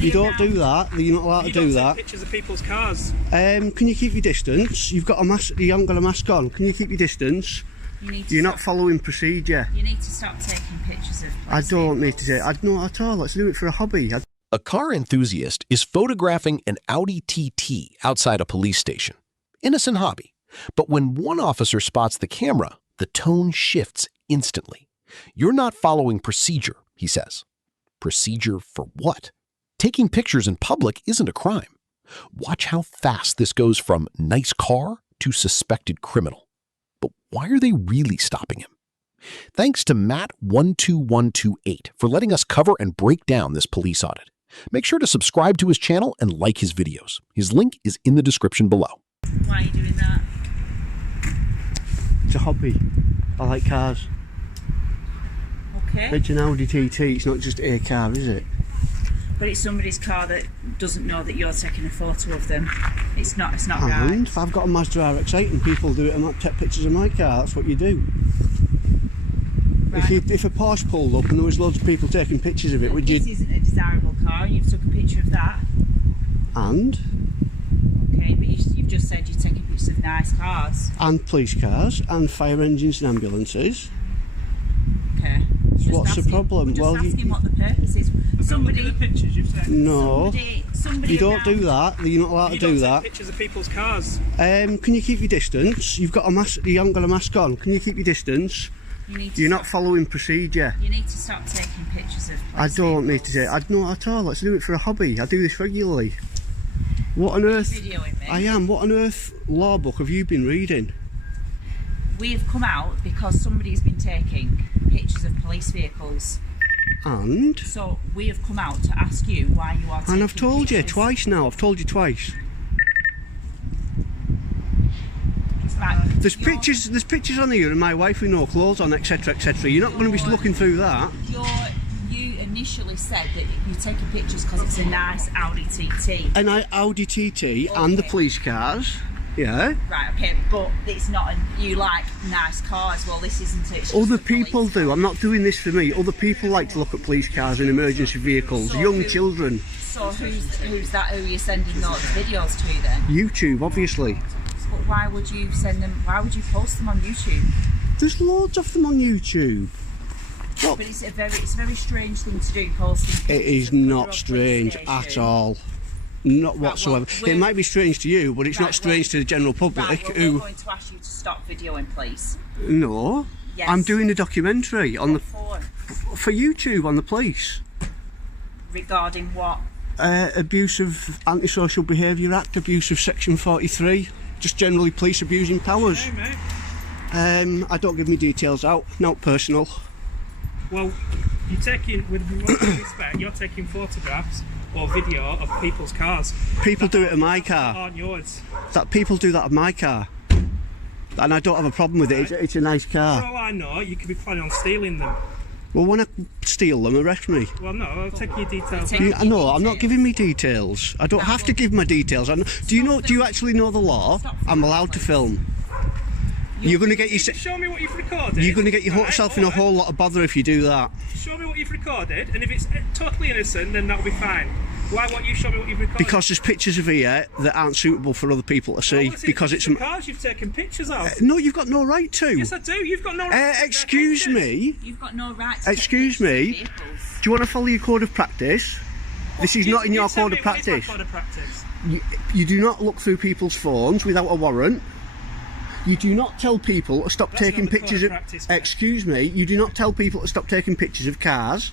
You don't do that. You're not allowed to do that. Pictures of people's cars. Can you keep your distance? You've got a mask. You haven't got a mask on. Can you keep your distance? You're not following procedure. You need to stop taking pictures of I don't need to say. I don't at all. Let's do it for a hobby. A car enthusiast is photographing an Audi TT outside a police station. Innocent hobby. But when one officer spots the camera, the tone shifts instantly. You're not following procedure, he says. Procedure for what? Taking pictures in public isn't a crime. Watch how fast this goes from nice car to suspected criminal. But why are they really stopping him? Thanks to Matt12128 for letting us cover and break down this police audit. Make sure to subscribe to his channel and like his videos. His link is in the description below. Why are you doing that? It's a hobby. I like cars. Okay. It's an Audi TT. It's not just a car, is it? But it's somebody's car that doesn't know that you're taking a photo of them. It's not right. And if I've got a Mazda RX-8 and people do it and take pictures of my car, that's what you do. Right. If a Porsche pulled up and there was loads of people taking pictures of it, would you? This isn't a desirable car. You've took a picture of that. And? Okay, but you've just said you're taking pictures of nice cars. And police cars and fire engines and ambulances. Okay. What's the problem? Well, asking what the purpose is. Somebody. Look at the pictures you've said. No. Somebody you don't do that. You're not allowed to do that. Pictures of people's cars. Can you keep your distance? You've got a mask. You haven't got a mask on. Can you keep your distance? You're not following procedure. You need to stop taking pictures of I don't need to say. I don't at all. Let's do it for a hobby. I do this regularly. What on earth? Videoing me. I am. What on earth law book have you been reading? We have come out because somebody's been taking pictures of police vehicles. And? So we have come out to ask you why you are taking And I've told pictures. you twice now. I've told you twice. Right. There's pictures on here of my wife with no clothes on, etc, etc. You're not going to be looking through that. You initially said that you're taking pictures because it's a nice Audi TT. An Audi TT and the police cars. Yeah. Right, okay, but it's not, you like nice cars. Well, this isn't it. Other people do. I'm not doing this for me. Other people like to look at police cars and emergency vehicles. So young children. So who's that? Who you're sending those videos to then? YouTube, obviously. But why would you send them? Why would you post them on YouTube? There's loads of them on YouTube. What? But it's a very strange thing to do, posting. It is not strange at all. Not whatsoever. Well, it might be strange to you, but it's not strange to the general public. We're going to ask you to stop videoing, please. No. Yes. I'm doing a documentary on for YouTube on the police. Regarding what? Abuse of Antisocial Behaviour Act, abuse of Section 43. Just generally police abusing powers. Hey, mate. I don't give me details out, not personal. Well, you're taking, with respect, you're taking photographs or video of people's cars. People do it in my car. Aren't yours. That people do that in my car. And I don't have a problem with it. It's a nice car. For all I know, you could be planning on stealing them. Well, when I steal them, arrest me. Well, no, I'll take your details. No, I'm not giving me details. I don't have to give my details. Do you actually know the law? I'm allowed to film. You're going to get show me what you've recorded. You're going to get yourself in a whole lot of bother if you do that. Show me what you've recorded, and if it's totally innocent, then that'll be fine. Why won't you show me what you've recorded? Because there's pictures of here that aren't suitable for other people to see. Because it's cars you've taken pictures of. No, you've got no right to. Yes, I do. You've got no right. Excuse me. You've got no right to Excuse me. Do you want to follow your code of practice? This is not in your code of practice. You do not look through people's phones without a warrant. You do not tell people to stop taking pictures of. Excuse me. You do not tell people to stop taking pictures of cars.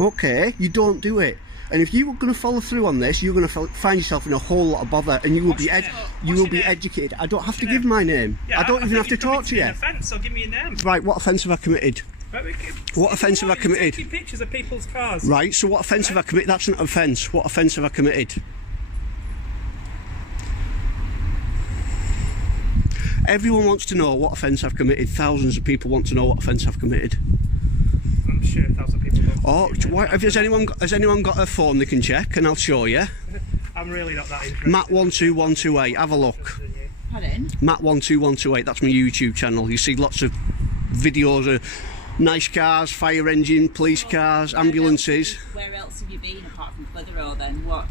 Okay, you don't do it. And if you were going to follow through on this, you're going to find yourself in a whole lot of bother, and you will be educated. I don't have to give my name. Yeah, I don't even have to talk to you. Offence, so give me your name. Right, what offence have I committed? What offence have I committed? Taking pictures of people's cars. Right, so what offence have I committed? That's an offence. What offence have I committed? Everyone wants to know what offence I've committed. Thousands of people want to know what offence I've committed. I'm sure thousands of people don't. Oh, has anyone got a phone they can check? And I'll show you. I'm really not that interested. Matt12128, have a look. Pardon? Matt12128, that's my YouTube channel. You see lots of videos of Nice cars, fire engine, police cars, ambulances. Where else have you been apart from Clitheroe then? What?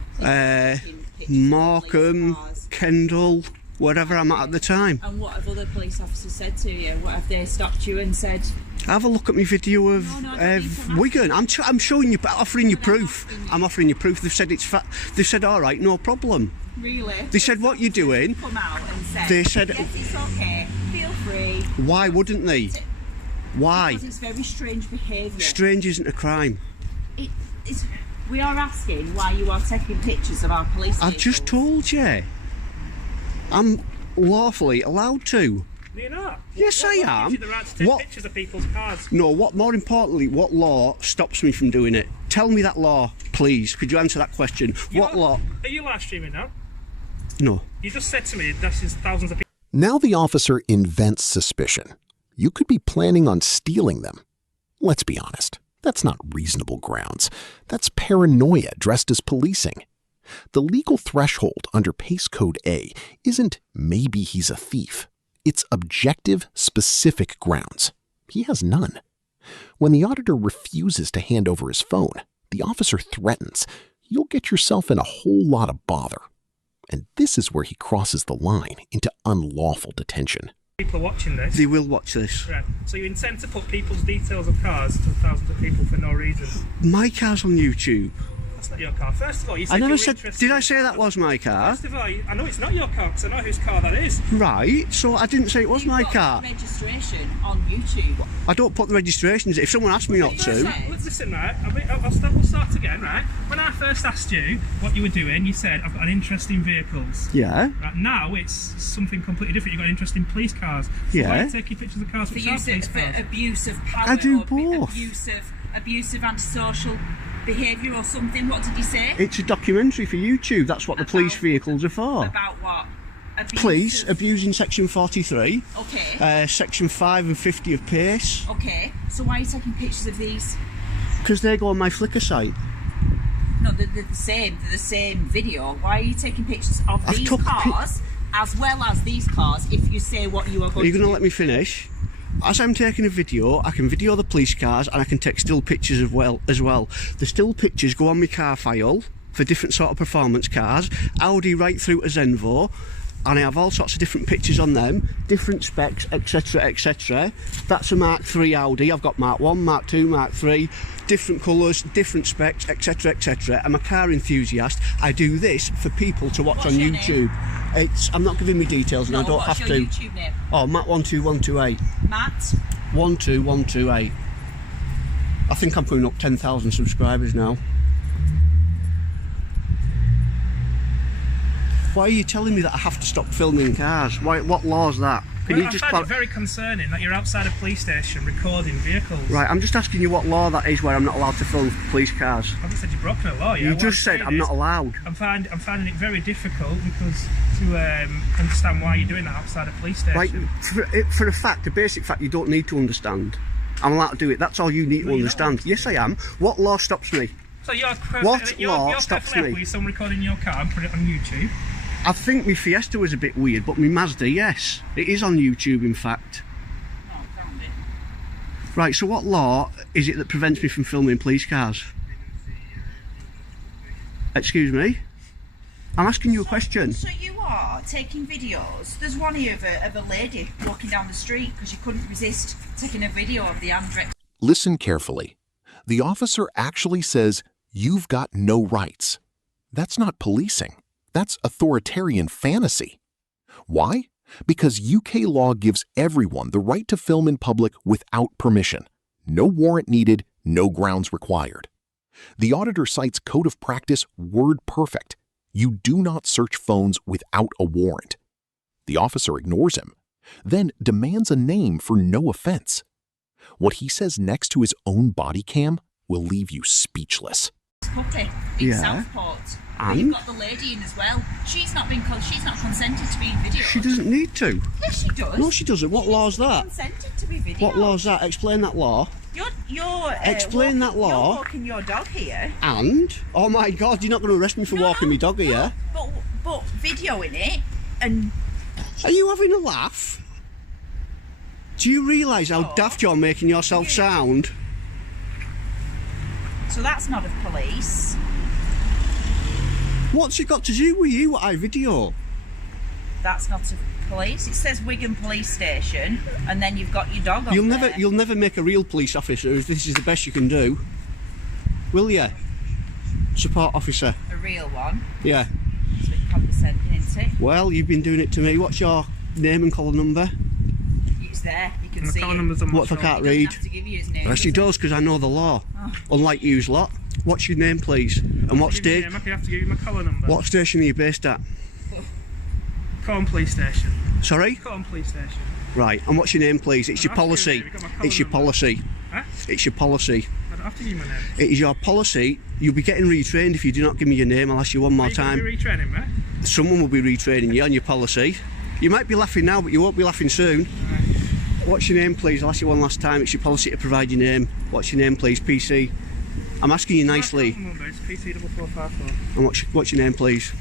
Markham, Kendal, wherever I'm at the time. And what have other police officers said to you? What have they stopped you and said? Have a look at my video of Wigan. I'm showing you, offering you proof. I'm offering you proof. They've said they've said all right, no problem. Really? They said what you're doing. Come out and said. They said yes, it's okay. Feel free. Why wouldn't they? Why? Because it's very strange behaviour. Strange isn't a crime. We are asking why you are taking pictures of our police vehicles. I've just told you. I'm lawfully allowed to. No, you're not. Yes, I am. Gives you the right to take pictures of people's cars. No, more importantly, what law stops me from doing it? Tell me that law, please. Could you answer that question? What law? Are you live streaming now? No. You just said to me this is thousands of people. Now the officer invents suspicion. You could be planning on stealing them. Let's be honest. That's not reasonable grounds. That's paranoia dressed as policing. The legal threshold under Pace Code A isn't maybe he's a thief. It's objective, specific grounds. He has none. When the auditor refuses to hand over his phone, the officer threatens, you'll get yourself in a whole lot of bother. And this is where he crosses the line into unlawful detention. People are watching this. They will watch this. Right. So you intend to put people's details of cars to thousands of people for no reason. My car's on YouTube. That's not your car. First of all, you said I never you were said. interested Did I in say that cars. was my car? First of all, I know it's not your car because I know whose car that is. Right. So I didn't say it was my You've got car. registration on YouTube. I don't put the registrations. If someone asked me not to. Listen, right. We'll start again, right. When I first asked you what you were doing, you said I've got an interest in vehicles. Yeah. Right, now it's something completely different. You've got an interest in police cars. So Yeah. why are you taking pictures of cars which aren't police For cars? abuse of power. I do or both. Abusive antisocial behaviour or something. What did he say? It's a documentary for YouTube. That's what the police vehicles are for. About what? Police abusing Section 43. Okay. Section 5 and 50 of Pace. Okay. So why are you taking pictures of these? Because they go on my Flickr site. No, they're the same. They're the same video. Why are you taking pictures of these cars as well as these cars? If you say what you are going to do. Are you going to let me finish? As I'm taking a video, I can video the police cars and I can take still pictures as well. The still pictures go on my car file for different sort of performance cars, Audi right through to Zenvo, and I have all sorts of different pictures on them, different specs, etc, etc. That's a Mark III Audi. I've got Mark 1, Mark 2, Mark 3, different colours, different specs, etc, etc. I'm a car enthusiast. I do this for people to watch on YouTube. I'm not giving me details, and I don't have to. What's your YouTube name? Oh, Matt12128. Matt? 12128. I think I'm putting up 10,000 subscribers now. Why are you telling me that I have to stop filming cars? What law is that? Can I find it very concerning that you're outside a police station recording vehicles. Right, I'm just asking you what law that is where I'm not allowed to film police cars. I haven't said you've broken a law yet. You just said I'm not allowed. I'm finding it very difficult because to understand why you're doing that outside a police station. Right, for a basic fact you don't need to understand. I'm allowed to do it. That's all you need to understand. Yes, I am. What law stops me? So you're law stops me? With someone recording your car and put it on YouTube? I think my Fiesta was a bit weird, but my Mazda, yes. It is on YouTube, in fact. Oh, found it. Right, so what law is it that prevents me from filming police cars? Excuse me? I'm asking you a question. So you are taking videos. There's one here of a lady walking down the street because she couldn't resist taking a video of the Andrex. Listen carefully. The officer actually says, "You've got no rights." That's not policing. That's authoritarian fantasy. Why? Because UK law gives everyone the right to film in public without permission. No warrant needed, no grounds required. The auditor cites Code of Practice word perfect. You do not search phones without a warrant. The officer ignores him, then demands a name for no offense. What he says next to his own body cam will leave you speechless. Puppy in Southport. And you've got the lady in as well. She's not consented to be in video. She doesn't need to. Yes, she does. No, she doesn't. What law is that? Consented to be videoed. What law is that? Explain that law. You're explain that law. You're walking your dog here. And oh my God, you're not going to arrest me for walking my dog here. But videoing it and. Are you having a laugh? Do you realise how daft you're making yourself sound? So that's not of police. What's it got to do with you, what I video? That's not of police. It says Wigan Police Station, and then you've got your dog on You'll never make a real police officer if this is the best you can do. Will you? Support officer. A real one. Yeah. It's a bit condescending, isn't it? Well, you've been doing it to me. What's your name and collar number? It's there. You can And the see colour it. numbers on my What if I shoulder. can't He doesn't read? have to give you his name. Yes, he does, because I know the law. Unlike you's lot. What's your name, please? And what Give me your state? name, I have to give you my colour number. What station are you based at? Corn Police Station. Sorry? Corn Police Station. Right. And what's your name, please? It's your I'll have to policy. give you, you've got my colour It's your number. policy. Huh? It's your policy. I don't have to give you my name. It is your policy. You'll be getting retrained if you do not give me your name. I'll ask you one more Are you going time. to be retraining me? Someone will be retraining you on your policy. You might be laughing now, but you won't be laughing soon. What's your name, please? I'll ask you one last time. It's your policy to provide your name. What's your name, please? PC. I'm asking you nicely. My number is PT4454. And what's your name, please?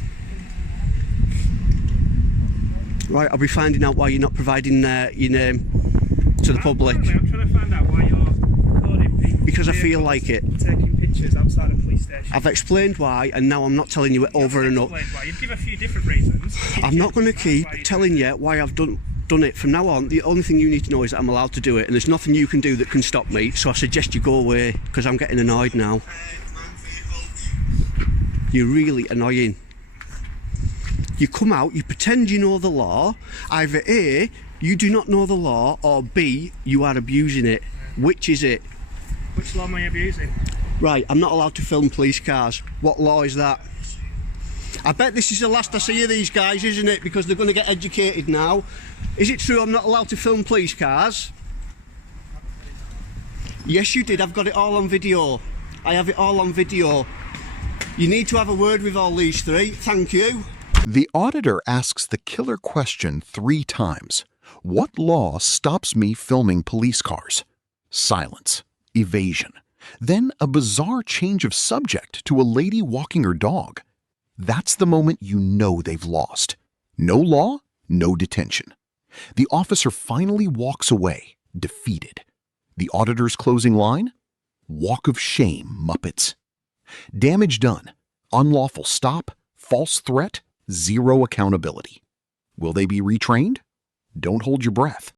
Right, I'll be finding out why you're not providing your name to the public. I'm trying to find out why you're recording people. Because I feel like it. Taking pictures outside a police station. I've explained why, and now I'm not telling you it over and up. Explain why. You've given a few different reasons. I'm not going to keep telling you why I've done it. From now on, the only thing you need to know is that I'm allowed to do it, and there's nothing you can do that can stop me, so I suggest you go away, because I'm getting annoyed now. You're really annoying. You come out, you pretend you know the law. Either A, you do not know the law, or B, you are abusing it. Which is it? Which law am I abusing? Right, I'm not allowed to film police cars. What law is that? I bet this is the last I see of these guys, isn't it? Because they're going to get educated now. Is it true I'm not allowed to film police cars? Yes, you did. I've got it all on video. I have it all on video. You need to have a word with all these three. Thank you. The auditor asks the killer question 3 times. What law stops me filming police cars? Silence. Evasion. Then a bizarre change of subject to a lady walking her dog. That's the moment you know they've lost. No law, no detention. The officer finally walks away, defeated. The auditor's closing line? Walk of shame, Muppets. Damage done. Unlawful stop. False threat. 0 accountability. Will they be retrained? Don't hold your breath.